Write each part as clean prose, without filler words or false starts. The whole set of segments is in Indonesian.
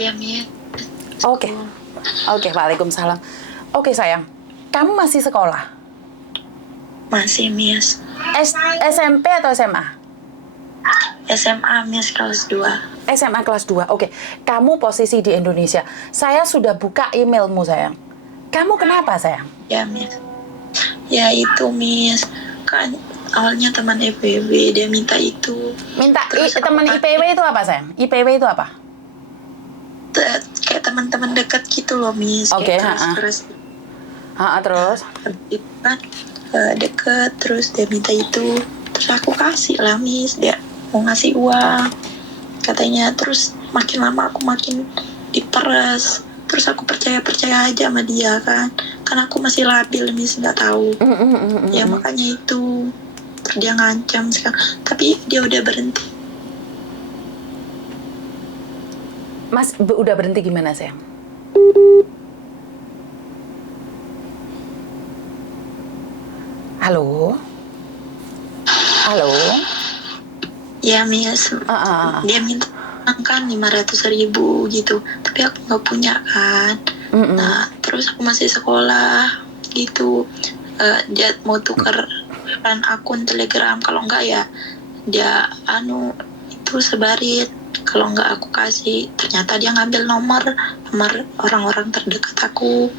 Ya, Miss. Oke. Oke, Waalaikumsalam. Oke, sayang. Kamu masih sekolah? Masih, Miss. SMP atau SMA? SMA, Miss, kelas 2. SMA kelas 2. Oke. Kamu posisi di Indonesia. Saya sudah buka emailmu, sayang. Kamu kenapa, sayang? Ya, Miss. Ya, itu, Miss. Kan awalnya teman IPB, dia minta itu. Minta Terus teman aku IPW itu apa, sayang? IPW itu apa? kayak teman-teman dekat gitu loh, Miss. Oke, Kayak keras-keras. terus? Itu kan deket, terus dia minta itu. Terus aku kasih lah, Miss. Dia mau ngasih uang. Katanya, terus makin lama aku makin diperes. Terus aku percaya aja sama dia kan. Kan aku masih labil, Miss, nggak tahu. Ya makanya itu. Terus dia ngancam sekarang. Tapi dia udah berhenti. Mas, udah berhenti gimana, sayang? Halo? Halo? Ya, Miss. Dia minta kan 500.000 gitu. Tapi aku nggak punya kan. Nah, terus aku masih sekolah gitu. Dia mau tukar akun Telegram. Kalau enggak ya dia itu sebarin. Kalau enggak aku kasih. Ternyata dia ngambil nomor orang-orang terdekat aku.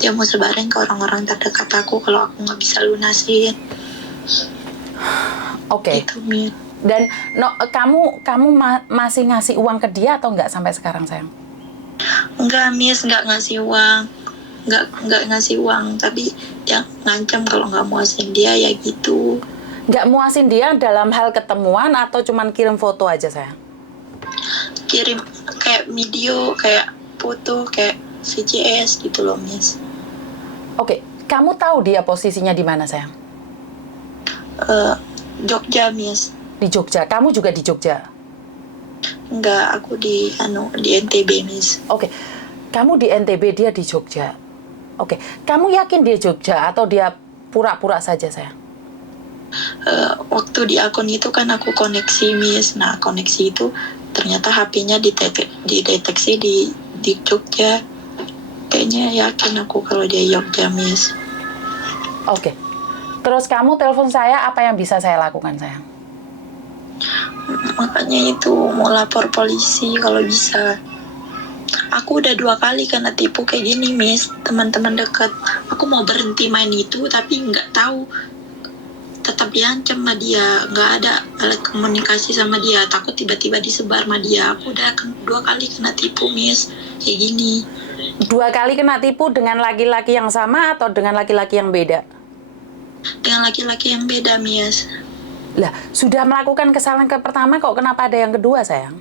Dia mau sebarin ke orang-orang terdekat aku kalau aku nggak bisa lunasin. Oke. Gitu, Miss. Dan kamu masih ngasih uang ke dia atau enggak sampai sekarang, sayang? Enggak, Miss, enggak ngasih uang. Enggak ngasih uang, tapi yang ngancam kalau nggak muasin dia ya gitu. Nggak muasin dia dalam hal ketemuan atau cuman kirim foto aja, sayang? Kirim kayak video, kayak foto, kayak VCS gitu loh, Miss. Oke, kamu tahu dia posisinya di mana, sayang? Jogja, Miss. Di Jogja. Kamu juga di Jogja? Enggak, aku di NTB, Miss. Oke. Kamu di NTB, dia di Jogja. Oke. Kamu yakin dia Jogja atau dia pura-pura saja, sayang? Waktu di akun itu kan aku koneksi, Miss. Nah, koneksi itu ternyata HP-nya dideteksi di Jogja. Kayaknya yakin aku kalau dia Jogja, Miss. Oke. Terus kamu telepon saya, apa yang bisa saya lakukan, sayang? Makanya itu mau lapor polisi kalau bisa. Aku udah 2 kali kena tipu kayak gini, Miss. Teman-teman dekat. Aku mau berhenti main itu tapi nggak tahu. Tetap diancam sama dia. Nggak ada alat komunikasi sama dia. Takut tiba-tiba disebar sama dia. Aku udah 2 kali kena tipu, Miss. Kayak gini. 2 kali kena tipu dengan laki-laki yang sama atau dengan laki-laki yang beda? Dengan laki-laki yang beda, Miss. Lah, sudah melakukan kesalahan ke pertama kok kenapa ada yang kedua, sayang?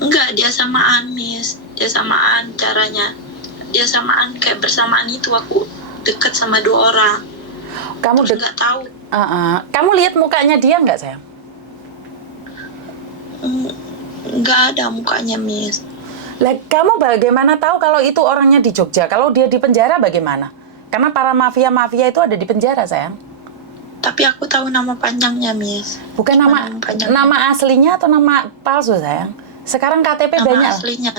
Enggak, dia samaan, Miss. Dia samaan caranya. Dia samaan kayak bersamaan itu aku deket sama 2 orang. Kamu nggak tahu. Kamu lihat mukanya dia nggak, sayang? Nggak ada mukanya, Miss. Lah, kamu bagaimana tahu kalau itu orangnya di Jogja? Kalau dia di penjara bagaimana? Karena para mafia-mafia itu ada di penjara, sayang. Tapi aku tahu nama panjangnya, Miss. Bukan nama aslinya atau nama palsu, sayang? Sekarang KTP nama banyak. Aslinya.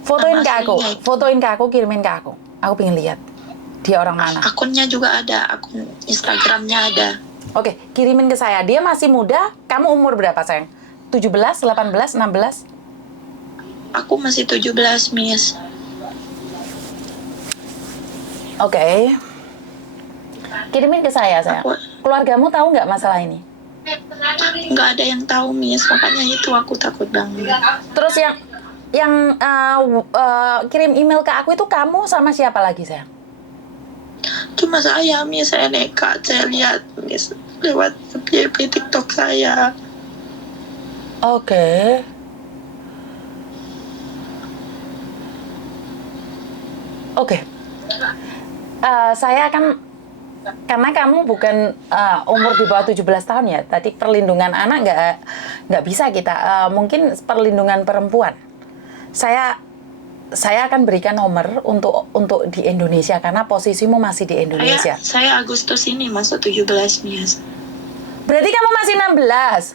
Fotoin ke aku, kirimin ke aku. Aku pengen lihat dia orang mana. Akunnya juga ada, akun Instagramnya ada. Oke, kirimin ke saya. Dia masih muda. Kamu umur berapa, sayang? 17, 18, 16? Aku masih 17, Miss. Oke. Kirimin ke saya, sayang. Keluargamu tahu nggak masalah ini? Nggak ada yang tahu, Miss. Makanya itu aku takut banget. Terus yang kirim email ke aku itu kamu sama siapa lagi, sayang? Cuma saya, Miss. Saya nekat. Saya lihat, Miss, lewat FYP TikTok saya. Oke. Saya akan, karena kamu bukan umur di bawah 17 tahun ya, tadi perlindungan anak nggak bisa kita, mungkin perlindungan perempuan. Saya akan berikan nomor untuk di Indonesia karena posisimu masih di Indonesia. Saya Agustus ini masuk 17, Miss. Berarti kamu masih 16?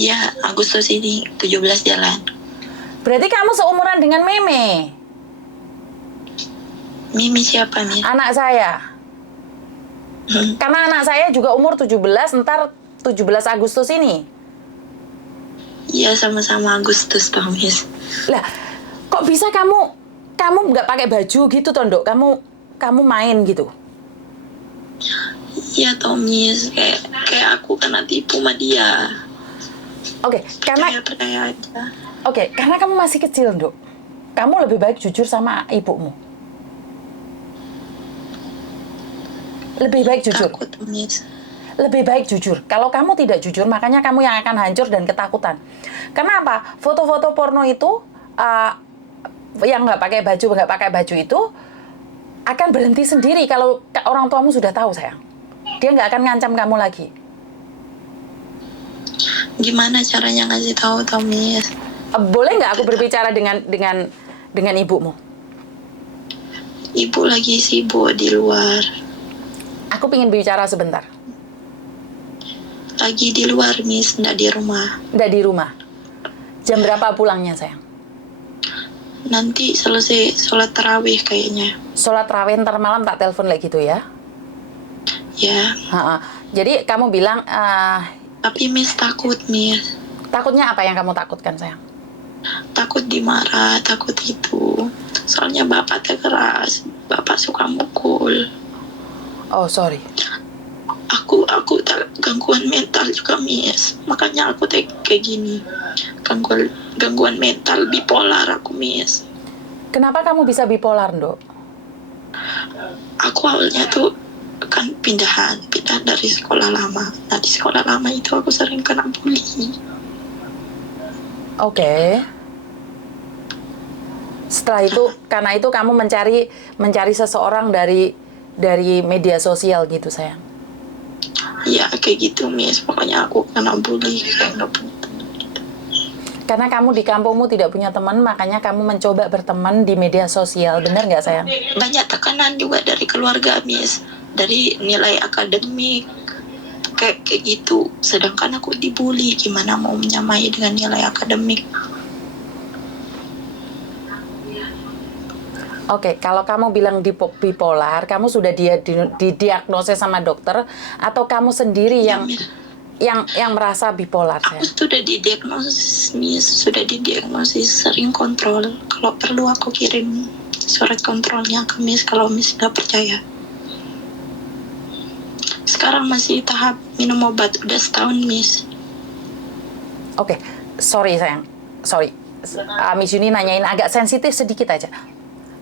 Ya, Agustus ini 17 jalan. Berarti kamu seumuran dengan Meme, Mimi siapa nih? anak saya. Karena anak saya juga umur 17, ntar 17 Agustus ini. Iya, sama-sama Agustus toh, Miss. Lah, kok bisa kamu nggak pakai baju gitu, Tondok? Kamu main gitu? Iya toh, Miss. Kayak aku kena tipu sama dia. Oke, karena Percaya aja. karena kamu masih kecil, Dok. Kamu lebih baik jujur sama ibumu. Lebih baik jujur. Takut, Miss. Lebih baik jujur. Kalau kamu tidak jujur, makanya kamu yang akan hancur dan ketakutan. Kenapa? Foto-foto porno itu yang nggak pakai baju itu akan berhenti sendiri kalau orang tuamu sudah tahu, sayang. Dia nggak akan ngancam kamu lagi. Gimana caranya ngasih tahu, Miss? Boleh nggak aku berbicara dengan ibumu? Ibu lagi sibuk di luar. Aku ingin bicara sebentar. Lagi di luar, Miss, nggak di rumah. Nggak di rumah. Jam berapa pulangnya, sayang? Nanti selesai sholat tarawih kayaknya. Sholat tarawih ntar malam tak telepon lagi gitu ya? Ya. Jadi kamu bilang, Tapi Miss takut, Miss. takutnya apa yang kamu takutkan, sayang? Takut dimarah, takut itu. Soalnya bapaknya keras. Bapak suka mukul. Oh, sorry. Aku tak gangguan mental juga, Miss. Makanya aku kayak gini. Gangguan mental, bipolar aku, Miss. Kenapa kamu bisa bipolar, Dok? Aku awalnya tuh kan pindah dari sekolah lama. Nah, di sekolah lama itu aku sering kena bully. Oke. Setelah itu, karena itu kamu mencari seseorang dari media sosial gitu, sayang. Ya kayak gitu, Miss. Pokoknya aku kena bully kayak nggak punya teman gitu. Karena kamu di kampungmu tidak punya teman, makanya kamu mencoba berteman di media sosial. Benar nggak, sayang? Banyak tekanan juga dari keluarga, Miss. Dari nilai akademik kayak gitu. Sedangkan aku dibully, gimana mau menyamai dengan nilai akademik? Oke, kalau kamu bilang bipolar, kamu sudah didiagnosis sama dokter atau kamu sendiri yang merasa bipolar? Aku sudah didiagnosis, Miss. Sudah didiagnosis, sering kontrol. Kalau perlu aku kirim surat kontrolnya ke Miss kalau Miss nggak percaya. Sekarang masih tahap minum obat, udah setahun, Miss. Oke, sorry sayang, sorry. Miss Yuni nanyain agak sensitif sedikit aja.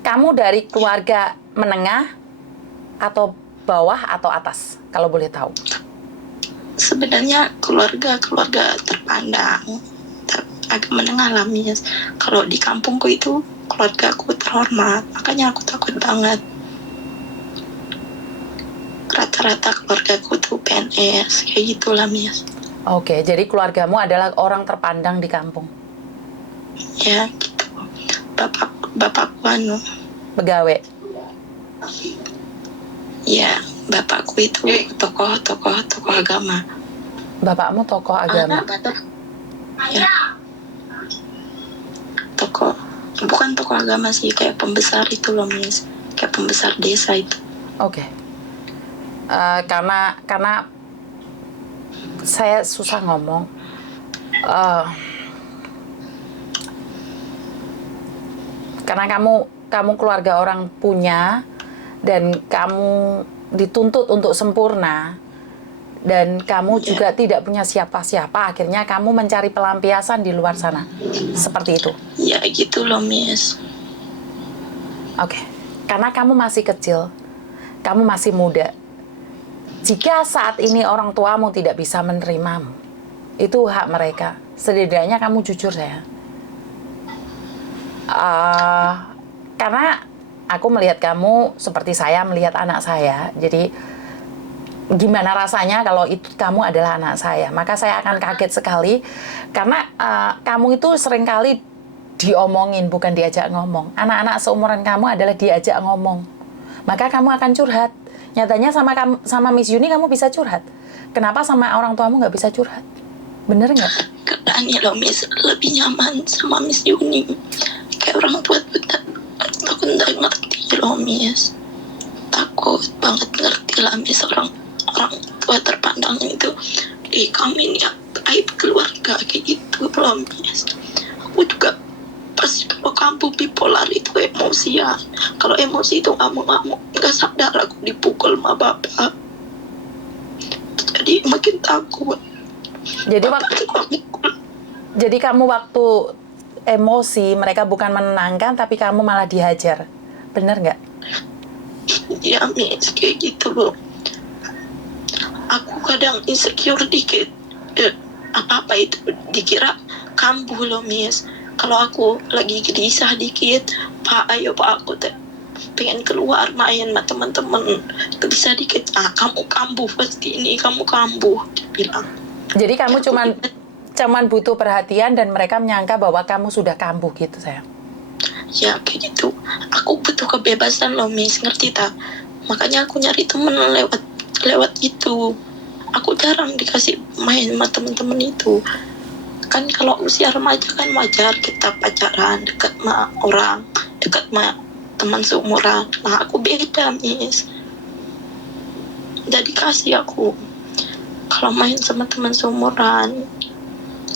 Kamu dari keluarga menengah atau bawah atau atas, kalau boleh tahu? Sebenarnya keluarga terpandang, agak menengah lah, Miss. Kalau di kampungku itu keluarga aku terhormat, makanya aku takut banget. Rata-rata keluarga aku tuh PNS, kayak gitulah, Miss. Oke, jadi keluargamu adalah orang terpandang di kampung? Ya, gitu. Bapakku Pegawai? Ya, bapakku itu tokoh agama. Bapakmu tokoh agama? Ya. Bukan tokoh agama sih, kayak pembesar itu loh, Miss. Kayak pembesar desa itu. Oke. Karena saya susah ngomong. Karena kamu keluarga orang punya dan kamu dituntut untuk sempurna dan kamu juga tidak punya siapa-siapa, akhirnya kamu mencari pelampiasan di luar sana. Seperti itu. Ya gitu loh, Miss. Oke. Karena kamu masih kecil, kamu masih muda. Jika saat ini orang tuamu tidak bisa menerimamu, itu hak mereka. Setidaknya kamu jujur, saya. Karena aku melihat kamu seperti saya melihat anak saya. Jadi gimana rasanya kalau itu kamu adalah anak saya? Maka saya akan kaget sekali karena kamu itu seringkali diomongin, bukan diajak ngomong. Anak-anak seumuran kamu adalah diajak ngomong. Maka kamu akan curhat. Nyatanya sama Miss Yuni kamu bisa curhat. Kenapa sama orang tuamu nggak bisa curhat? Bener nggak? Karena ini loh Miss, lebih nyaman sama Miss Yuni. Kayak orang tua tuh takut nggak ngerti loh Miss. Takut banget ngerti lah Miss, orang tua terpandang itu. Kami ini aib keluarga kayak gitu loh Miss. Aku juga pas kalau kampung bipolar itu emosian. Kalau emosi itu ngamuk-ngamuk, nggak sadar aku dipukul sama bapak. Jadi makin takut. Jadi kamu waktu emosi mereka bukan menenangkan tapi kamu malah dihajar, bener nggak? Ya Miss, kayak gitu loh. Aku kadang insecure dikit, apa-apa itu dikira kambuh loh Miss. Kalau aku lagi gelisah dikit, Pak ayo Pak aku pengen keluar main sama teman-teman, gelisah dikit, kamu kambuh pasti ini, kamu kambuh, bilang. Jadi kamu cuman butuh perhatian dan mereka menyangka bahwa kamu sudah kambuh gitu sayang. Ya kayak gitu. Aku butuh kebebasan loh Miss, ngerti tak? Makanya aku nyari temen lewat itu. Aku jarang dikasih main sama temen-temen itu. Kan kalau usia remaja kan wajar kita pacaran, dekat sama orang, dekat sama teman seumuran. Nah aku beda Miss. Udah dikasih aku. Kalau main sama teman seumuran,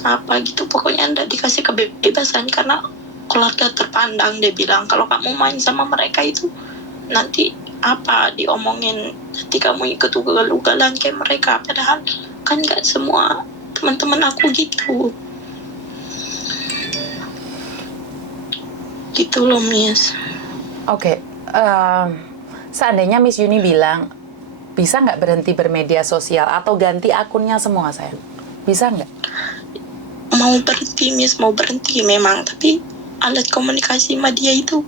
apa gitu, pokoknya ndak dikasih kebebasan karena keluarga terpandang. Dia bilang kalau kamu main sama mereka itu nanti apa diomongin, nanti kamu ikut ugal-ugalan kayak mereka. Padahal kan nggak semua teman-teman aku gitu loh Miss. Oke, seandainya Miss Yuni bilang bisa nggak berhenti bermedia sosial atau ganti akunnya semua sayang, bisa nggak? Mau berhenti Miss, mau berhenti memang, tapi alat komunikasi sama dia itu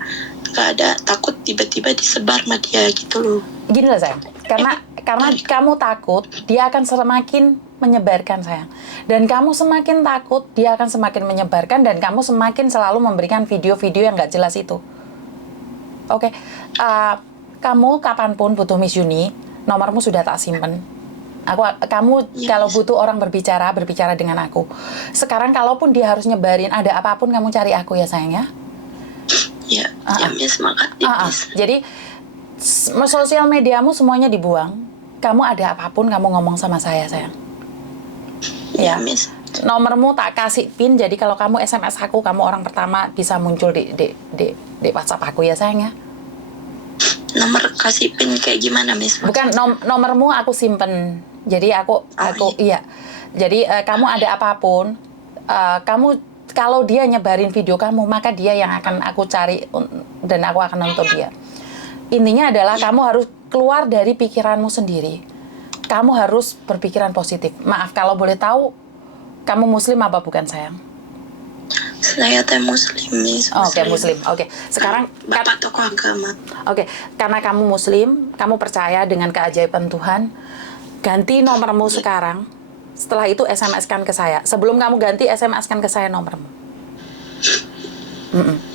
nggak ada, takut tiba-tiba disebar sama dia gitu loh. Gini lah sayang, karena kamu takut dia akan semakin menyebarkan sayang, dan kamu semakin takut dia akan semakin menyebarkan, dan kamu semakin selalu memberikan video-video yang nggak jelas itu. Oke, kamu kapanpun butuh Miss Yuni, nomormu sudah tak simpen. Kamu kalau butuh orang berbicara dengan aku. Sekarang kalaupun dia harus nyebarin ada apapun, kamu cari aku ya sayang ya. Ya Miss, makasih Miss. Jadi sosial mediamu semuanya dibuang. Kamu ada apapun kamu ngomong sama saya sayang. Ya Miss. Nomormu tak kasih pin, jadi kalau kamu SMS aku, kamu orang pertama bisa muncul di WhatsApp aku ya sayang ya. Nomor kasih pin kayak gimana Miss? Bukan, nomormu aku simpen. Jadi iya. Jadi kamu ada apapun, kamu kalau dia nyebarin video kamu, maka dia yang akan aku cari dan aku akan nonton dia. Intinya adalah kamu harus keluar dari pikiranmu sendiri. Kamu harus berpikiran positif. Maaf kalau boleh tahu, kamu Muslim apa bukan sayang? Saya Muslim Miss. Oke, Muslim. Oke. Sekarang Bapak tokoh agama. Oke, karena kamu Muslim, kamu percaya dengan keajaiban Tuhan. Ganti nomormu sekarang. Setelah itu SMS-kan ke saya. Sebelum kamu ganti, SMS-kan ke saya nomormu.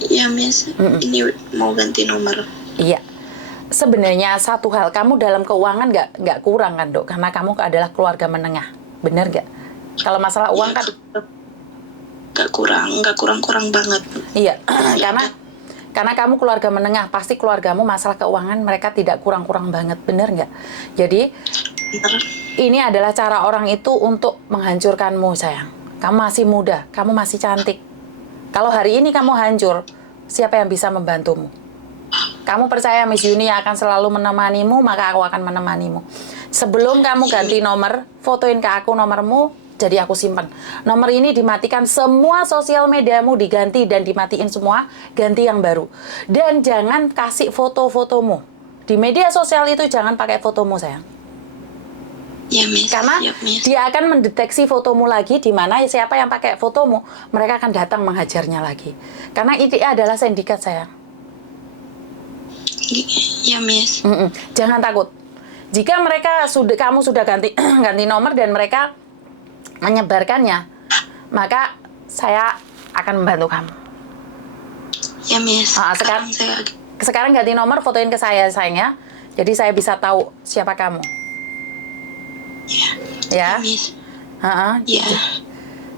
Iya Miss. Ini mau ganti nomor. Iya. Sebenarnya satu hal, kamu dalam keuangan nggak kurang kan Dok? Karena kamu adalah keluarga menengah. Bener nggak? Kalau masalah uang kan nggak kurang banget. Iya, karena kamu keluarga menengah, pasti keluargamu masalah keuangan mereka tidak kurang banget, bener nggak? Jadi ini adalah cara orang itu untuk menghancurkanmu sayang. Kamu masih muda, kamu masih cantik. Kalau hari ini kamu hancur, siapa yang bisa membantumu? Kamu percaya Miss Yuni akan selalu menemanimu, maka aku akan menemanimu. Sebelum kamu ganti nomor, fotoin ke aku nomormu, jadi aku simpan. Nomor ini dimatikan, semua sosial mediamu diganti dan dimatiin semua, ganti yang baru. Dan jangan kasih foto-fotomu. Di media sosial itu jangan pakai fotomu sayang. Ya, Miss. Karena dia akan mendeteksi fotomu lagi, di mana siapa yang pakai fotomu, mereka akan datang menghajarnya lagi. Karena ini adalah sindikat sayang. Ya, Miss. Jangan takut. Jika kamu sudah ganti nomor dan mereka menyebarkannya, maka saya akan membantu kamu. Ya, Miss. Sekarang ganti nomor, fotoin ke saya sayang ya. Jadi saya bisa tahu siapa kamu. Ya. Ya. Miss. Ya.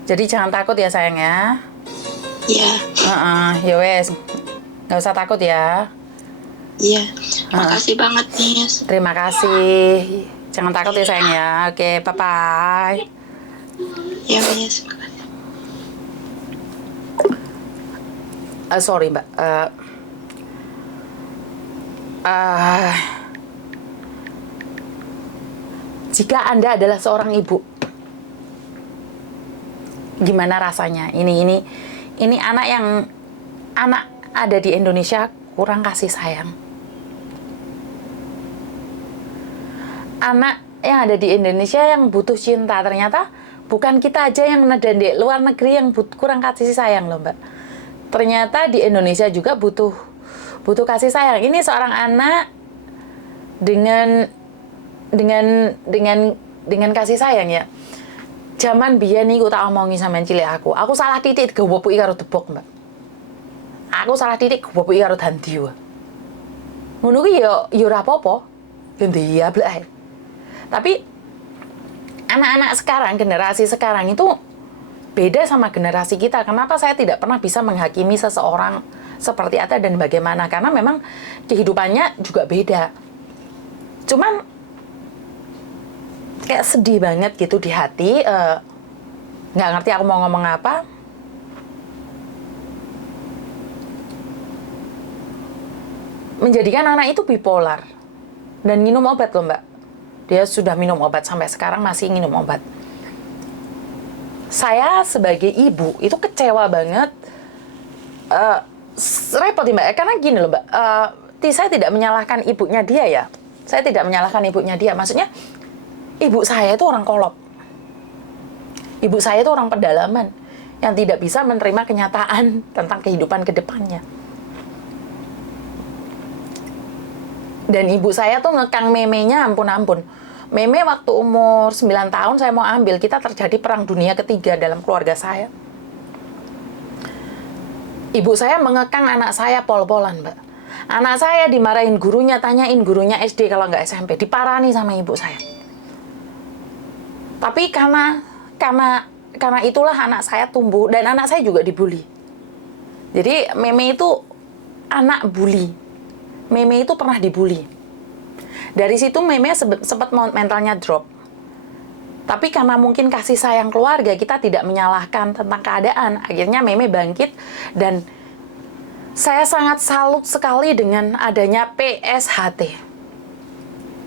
Jadi jangan takut ya sayang ya. Iya. Ya wes, nggak usah takut ya. Iya. Makasih banget nih. Terima kasih. Jangan takut ya sayang ya. Oke, bye-bye. Ya Miss. Sorry Mbak. Jika Anda adalah seorang ibu, gimana rasanya? Ini anak ada di Indonesia kurang kasih sayang. Anak yang ada di Indonesia yang butuh cinta, ternyata bukan kita aja yang ada di luar negeri yang kurang kasih sayang loh Mbak. Ternyata di Indonesia juga butuh kasih sayang. Ini seorang anak dengan kasih sayang ya. Zaman biyen niku tak omongi sampean cilik aku salah titik digowoki karo debok, Mbak. Aku salah titik digowoki karo dandi wae. Ngono ki ya ora apa-apa. Ya blek ae. Tapi anak-anak sekarang, generasi sekarang itu beda sama generasi kita. Kenapa saya tidak pernah bisa menghakimi seseorang seperti apa dan bagaimana? Karena memang kehidupannya juga beda. Cuman kayak sedih banget gitu di hati, nggak ngerti aku mau ngomong apa. Menjadikan anak itu bipolar dan minum obat loh Mbak. Dia sudah minum obat sampai sekarang masih minum obat. Saya sebagai ibu itu kecewa banget, repot nih Mbak, karena gini loh Mbak, saya tidak menyalahkan ibunya dia ya. Saya tidak menyalahkan ibunya dia, maksudnya ibu saya itu orang kolot. Ibu saya itu orang pedalaman yang tidak bisa menerima kenyataan tentang kehidupan ke depannya. Dan ibu saya tuh ngekang memenya ampun-ampun. Meme waktu umur 9 tahun saya mau ambil, kita terjadi perang dunia ketiga dalam keluarga saya. Ibu saya mengekang anak saya pol-polan, Mbak. Anak saya dimarahin gurunya, tanyain gurunya SD kalau nggak SMP, diparani sama ibu saya. Tapi karena itulah anak saya tumbuh, dan anak saya juga dibully. Jadi Meme itu anak bully. Meme itu pernah dibully. Dari situ Meme sempat mentalnya drop. Tapi karena mungkin kasih sayang keluarga, kita tidak menyalahkan tentang keadaan. Akhirnya Meme bangkit, dan saya sangat salut sekali dengan adanya PSHT.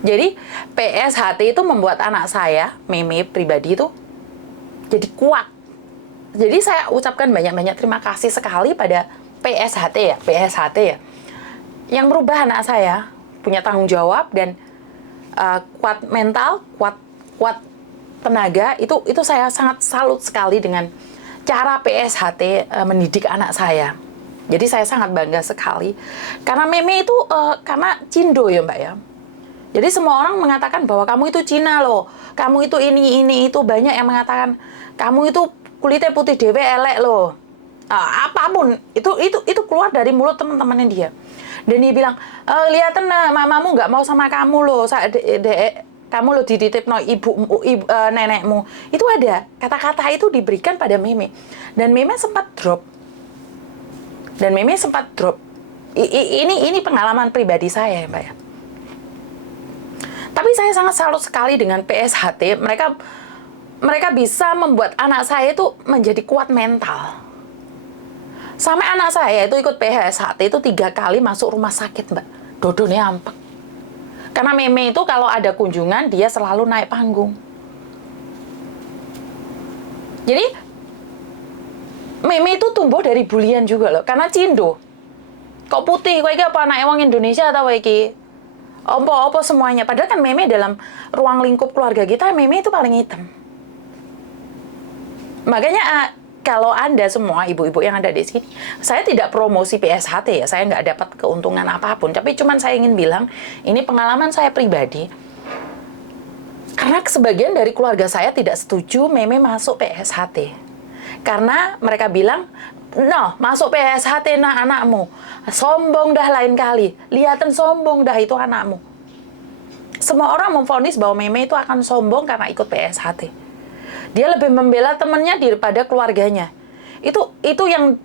Jadi PSHT itu membuat anak saya, Meme pribadi itu, jadi kuat. Jadi saya ucapkan banyak-banyak terima kasih sekali pada PSHT ya. Yang merubah anak saya punya tanggung jawab dan kuat mental, kuat tenaga. Itu saya sangat salut sekali dengan cara PSHT mendidik anak saya. Jadi saya sangat bangga sekali karena Meme itu karena Cindo ya Mbak ya. Jadi semua orang mengatakan bahwa kamu itu Cina loh, kamu itu ini itu, banyak yang mengatakan kamu itu kulitnya putih dewe elek loh. Apapun itu keluar dari mulut teman-temannya dia. Dan dia bilang, lihatin mamamu nggak mau sama kamu loh, kamu lo dititipno ibu nenekmu. Itu ada kata-kata itu diberikan pada Meme, dan Meme sempat drop. Ini pengalaman pribadi saya ya Mbak ya. Tapi saya sangat salut sekali dengan PSHT. Mereka bisa membuat anak saya itu menjadi kuat mental. Sampai anak saya itu ikut PSHT itu 3 kali masuk rumah sakit Mbak. Dodone ampek. Karena Meme itu kalau ada kunjungan dia selalu naik panggung. Jadi Meme itu tumbuh dari bulian juga loh. Karena Cindo. Kok putih? Kok iki apa anak wong Indonesia atau iki? Apa semuanya. Padahal kan Meme dalam ruang lingkup keluarga kita, Meme itu paling hitam. Makanya kalau Anda semua ibu-ibu yang ada di sini, saya tidak promosi PSHT ya, saya nggak dapat keuntungan apapun. Tapi cuman saya ingin bilang, ini pengalaman saya pribadi. Karena sebagian dari keluarga saya tidak setuju Meme masuk PSHT. Karena mereka bilang, no, masuk PSHT nah anakmu. Sombong dah lain kali. Lihatin sombong dah itu anakmu. Semua orang memvonis bahwa Meme itu akan sombong karena ikut PSHT. Dia lebih membela temennya daripada keluarganya. Itu yang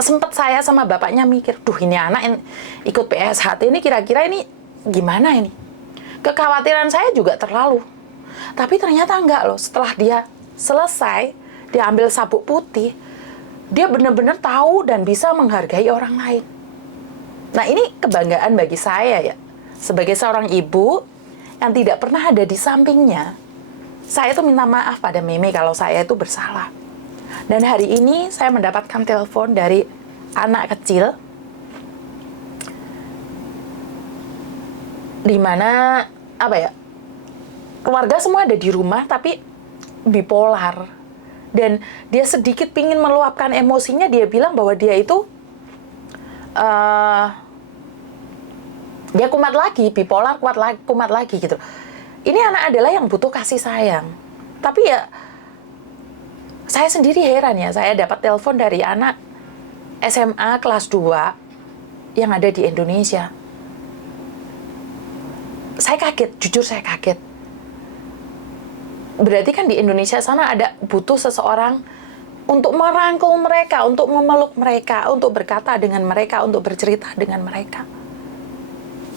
sempet saya sama bapaknya mikir, duh ini anak ikut PSHT ini kira-kira ini gimana ini? Kekhawatiran saya juga terlalu. Tapi ternyata enggak loh, setelah dia selesai, dia ambil sabuk putih, dia benar-benar tahu dan bisa menghargai orang lain. Nah ini kebanggaan bagi saya ya, sebagai seorang ibu yang tidak pernah ada di sampingnya. Saya tuh minta maaf pada Meme kalau saya itu bersalah. Dan hari ini saya mendapatkan telepon dari anak kecil, di mana apa ya, keluarga semua ada di rumah tapi bipolar, dan dia sedikit pingin meluapkan emosinya. Dia bilang bahwa dia itu dia kumat lagi, bipolar, kumat lagi gitu. Ini anak adalah yang butuh kasih sayang, tapi ya saya sendiri heran ya, saya dapat telepon dari anak SMA kelas 2 yang ada di Indonesia. Saya kaget, jujur saya kaget. Berarti kan di Indonesia sana ada butuh seseorang untuk merangkul mereka, untuk memeluk mereka, untuk berkata dengan mereka, untuk bercerita dengan mereka.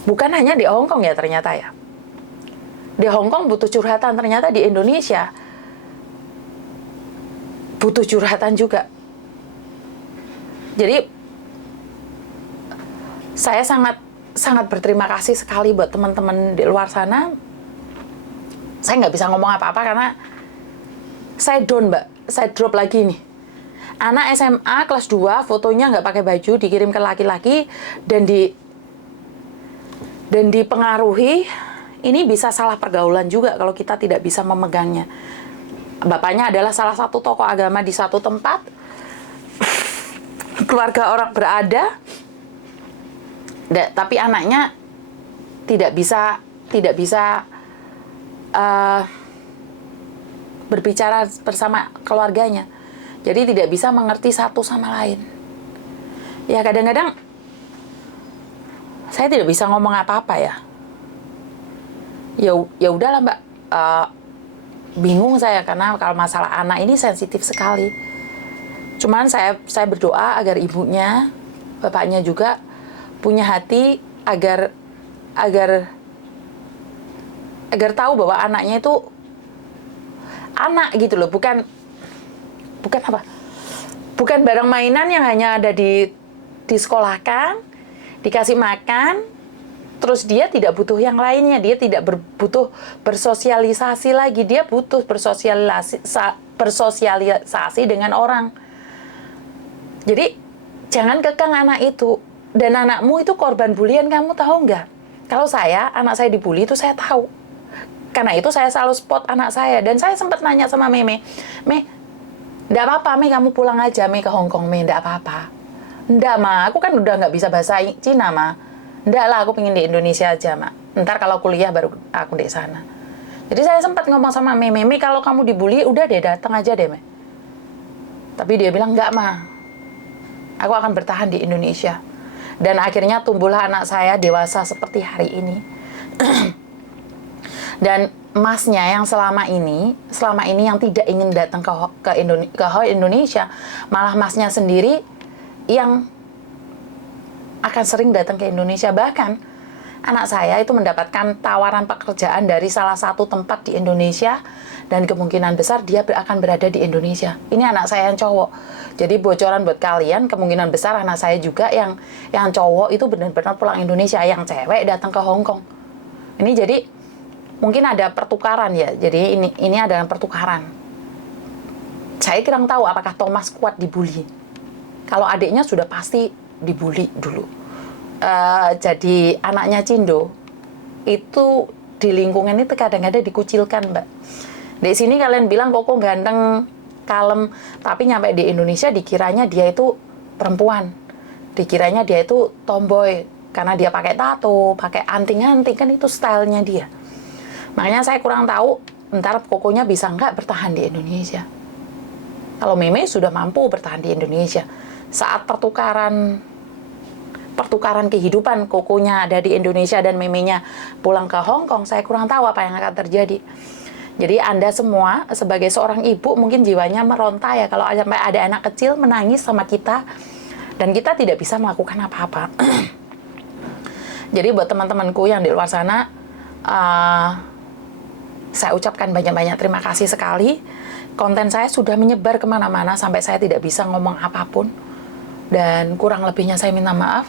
Bukan hanya di Hong Kong ya ternyata ya. Di Hong Kong butuh curhatan, ternyata di Indonesia butuh curhatan juga. Jadi saya sangat berterima kasih sekali buat teman-teman di luar sana. Saya nggak bisa ngomong apa-apa karena saya down, Mbak. Saya drop lagi nih. Anak SMA kelas 2, fotonya nggak pakai baju, dikirim ke laki-laki, dan dipengaruhi. Ini bisa salah pergaulan juga kalau kita tidak bisa memegangnya. Bapaknya adalah salah satu tokoh agama di satu tempat, keluarga orang berada, tapi anaknya tidak bisa berbicara bersama keluarganya, jadi tidak bisa mengerti satu sama lain. Ya kadang-kadang saya tidak bisa ngomong apa-apa ya. Ya udahlah Mbak. Bingung saya karena kalau masalah anak ini sensitif sekali. Cuman saya berdoa agar ibunya, bapaknya juga punya hati agar tahu bahwa anaknya itu anak gitu loh, bukan apa? Bukan barang mainan yang hanya ada disekolahkan, dikasih makan, terus dia tidak butuh yang lainnya, dia tidak butuh bersosialisasi lagi, dia butuh bersosialisasi dengan orang. Jadi jangan kekang anak itu. Dan anakmu itu korban bulian, kamu tahu nggak? Kalau anak saya dibully itu saya tahu. Karena itu saya selalu spot anak saya. Dan saya sempat nanya sama Meme, nggak apa-apa Me, kamu pulang aja Me ke Hong Kong Me, nggak apa-apa. Nggak Ma, aku kan udah nggak bisa bahasa Cina Ma. Nggak lah, aku pengen di Indonesia aja Ma. Ntar kalau kuliah baru aku di sana. Jadi saya sempat ngomong sama Meme, kalau kamu dibully udah deh datang aja deh Me. Tapi dia bilang nggak Ma, aku akan bertahan di Indonesia. Dan akhirnya tumbuhlah anak saya dewasa seperti hari ini. Dan masnya yang selama ini yang tidak ingin datang ke Indonesia, malah masnya sendiri yang akan sering datang ke Indonesia. Bahkan anak saya itu mendapatkan tawaran pekerjaan dari salah satu tempat di Indonesia, dan kemungkinan besar dia akan berada di Indonesia. Ini anak saya yang cowok. Jadi bocoran buat kalian, kemungkinan besar anak saya juga yang cowok itu benar-benar pulang Indonesia, yang cewek datang ke Hong Kong. Ini jadi mungkin ada pertukaran ya. Jadi ini adalah pertukaran. Saya kurang tahu apakah Thomas kuat dibully. Kalau adiknya sudah pasti dibully dulu. Jadi anaknya Cindo itu di lingkungan itu kadang-kadang dikucilkan, Mbak. Di sini kalian bilang Koko ganteng, kalem, tapi nyampe di Indonesia dikiranya dia itu perempuan, dikiranya dia itu tomboy karena dia pakai tato, pakai anting-anting, kan itu stylenya dia. Makanya saya kurang tahu ntar Kokonya bisa nggak bertahan di Indonesia. Kalau Meme sudah mampu bertahan di Indonesia, saat pertukaran kehidupan, Kokonya ada di Indonesia dan Memenya pulang ke Hong Kong, saya kurang tahu apa yang akan terjadi. Jadi Anda semua sebagai seorang ibu mungkin jiwanya meronta ya kalau sampai ada anak kecil menangis sama kita dan kita tidak bisa melakukan apa-apa. Jadi buat teman-temanku yang di luar sana, saya ucapkan banyak-banyak terima kasih sekali. Konten saya sudah menyebar kemana-mana sampai saya tidak bisa ngomong apapun. Dan kurang lebihnya saya minta maaf.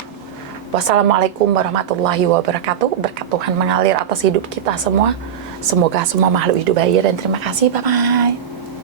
Wassalamualaikum warahmatullahi wabarakatuh. Berkat Tuhan mengalir atas hidup kita semua. Semoga semua makhluk hidup bahagia dan terima kasih. Bye-bye.